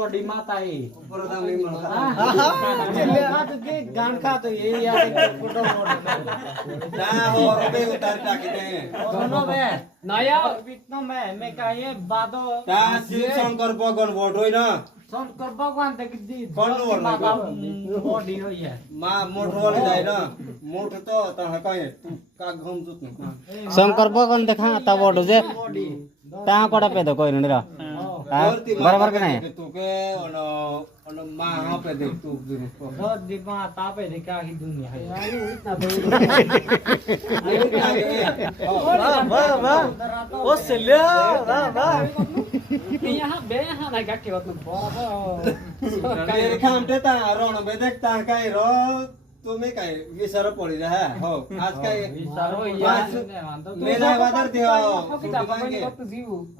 Body माता है परदा नहीं मिलता चले हाथ के गान खा तो ये यार फोटो ना हो रुपए उतार टाकते हैं दोनों में नया इतना मैं कहिए बादो ता शिव शंकर भगवान वोट होई ना शंकर भगवान तक दी कौन बोल माता बॉडी हो है मां मोट वाली जाए ना मोट तो ता कहे तू का घम जुत न शंकर भगवान देखा ता बोडो जे ता कोडा पे तो कोई नहीं रा बराबर के नहीं तू के on मां पे देख तू दिन को बहुत दीपा तापे देखा की दुनिया है वाह वाह ओ सेलिया वाह वाह यहाँ बे यहाँ ना क्या बात बराबर मेरे काम ते ता रण बे देखता कहीं रो तुम्हें कहीं विसर पड़ी रहा है हो आज का विसर हो यार मेरा बादर दियो छुट्टी मांगे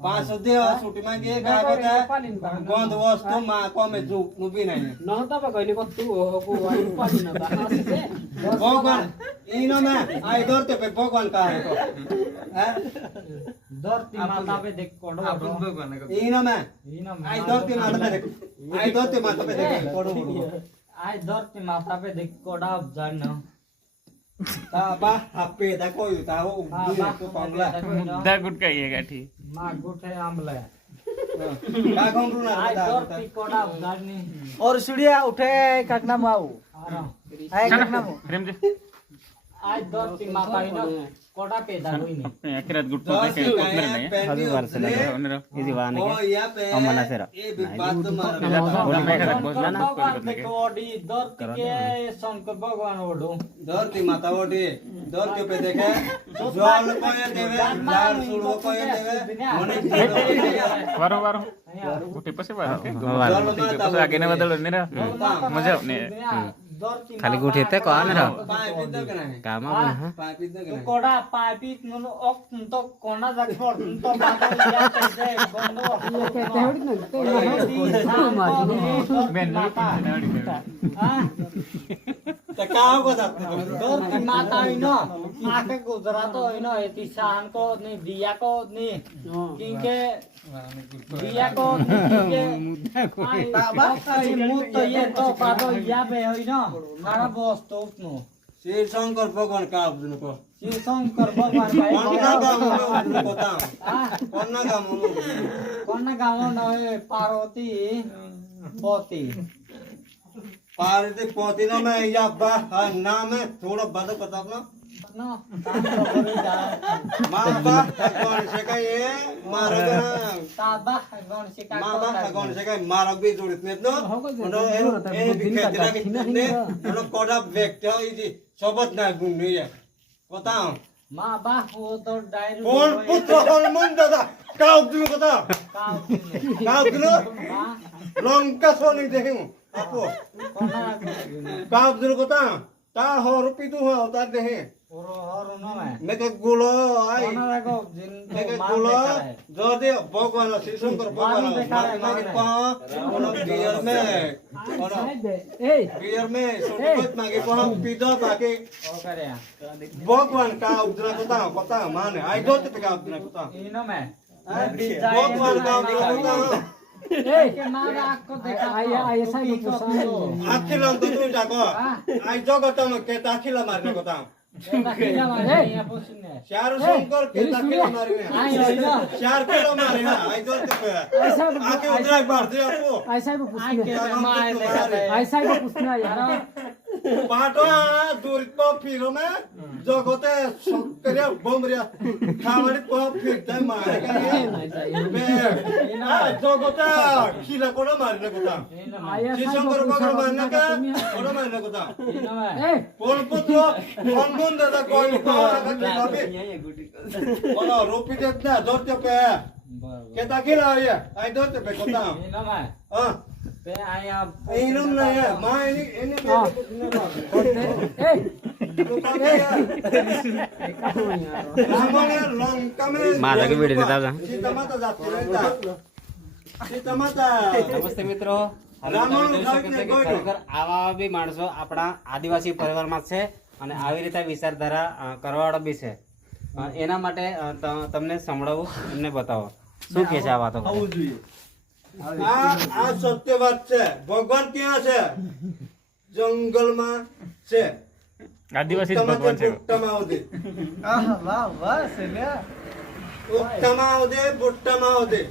500 दियो छुट्टी मांगे का कहता है गंध वस्तु मां को में जो भी नहीं है न त कहिले कस्तो हो को वाली पानी न भगवान इनो में आई दौर पे भगवान का है तो हैं धरती माता पे देख कोडो इनो में आई दौर पे माता पे देख आई दौर पे माता पे देख कोडो आई धरती माता पे देख कोडा जान ता बा आपे ता कोई ता वो तो पागला दा गुट का ये गाठी मां गुठे आमले का घंटू ना आई धरती कोडा जान और सूर्या उठे काटना माऊ आए काटना माऊ प्रेम जी आई धरती माता इन कोडा पैदा हुई नहीं आखिरत गुट तो देखे उतने नहीं है हजू बार से लगे उन्हें इसी वाहन ओ के या पे अमना से रा ये भी बात तो मार उन्हें पे खड़ा बोझ ना कोडी धरती के शंकर भगवान ओडो धरती माता ओडी धरती पे देखे जल कोए देवे लाल सुलो कोए देवे मने वारो वारो गुटे पसे वारो पसे आगे ने बदल नहीं रहा मजा नहीं खाली गुठे ते कौन रा पाइप इधर के नहीं काम अपन हां पाइप इधर के नहीं कोडा पाइपित नुन ओक तो कोना जाके छोड़ तो बात या कैसे बंदो बेन तो काव को जात धरती माता होइन आके गुजरात होइन यति सानको नि दियाको नि किनके दियाको मुद्दा ये तो पादो या बे होइन खाना बस्तो उठ्नु श्री शंकर भगवान का आपन को शिव शंकर भगवान कन्ना भाइ गाम को ता कन्ना गाम कन्ना गाउँ नहे पार्वती पति पार्वती पोती ना मैं या बा नाम है थोड़ा बद पता अपना न काम गरे जा मां बा कौन से का ये मारो ना ताबा गण से का मां बा कौन से का मारो भी जोड़ित ने तो ए बिखेतरा के ने नो कोडा व्यक्ति हो इजी सोबत ना गुण नहीं है बताओ मां बा हो तो डायरी कौन पुत्र कौन मन दादा काउ दिनु कता काउ दिनु लंका सोनी देखिं आपो काउ दिनु कता ता हो रुपी तू हो ता देहे मैं के गुलो आई मैं के गुलो जो दे भगवान श्री शंकर भगवान मागे पा कोनो बियर में सोटिपत मागे पा पीदो ताके भगवान का उद्रा पता माने आई डोंट पे का उद्रा पता भगवान का उद्रा पता के मारा को देखा आया ऐसा ही आखिल तो तू जाको आई जगत में के ताखिला मारने को ता चार शंकर के ताखिला मारे चार किलो मारे आई तो आके उधर मार दे आपको ऐसा भी पूछना ऐसा ही पूछना यार पाटो दूर को फिरो में जगते सकरिया बमरिया खावड़ी को फिर दे मारे का बे जगते खिला कोना मारने को ता शंकर भगवान मारने का कोना मारने को ता कोन पुत्र कोन दादा कोन को कोना रोपी दे ना जोते पे के ताखिला ये आई दोते पे को ता हां पे आया इनुम ना है मां इने माता की वीडियो देता जा सीता माता जाती रहता सीता माता નમસ્તે મિત્રો ખરેખર આવા બી માણસો આપણા આદિવાસી પરિવારમાં છે અને આવી રીતે વિચારધારા કરવાવાળો બી છે એના માટે તમને સંભળાવું એમને બતાવો શું કહે છે આ વાતો આ સત્ય વાત છે. ભગવાન ક્યાં છે? જંગલમાં છે. આદિવાસી જ ભગવાન છે બુટ્ટામાં આવદે. વાહ વાહ સેલ્યા ઉત્તમાં આવદે, બુટ્ટામાં આવદે.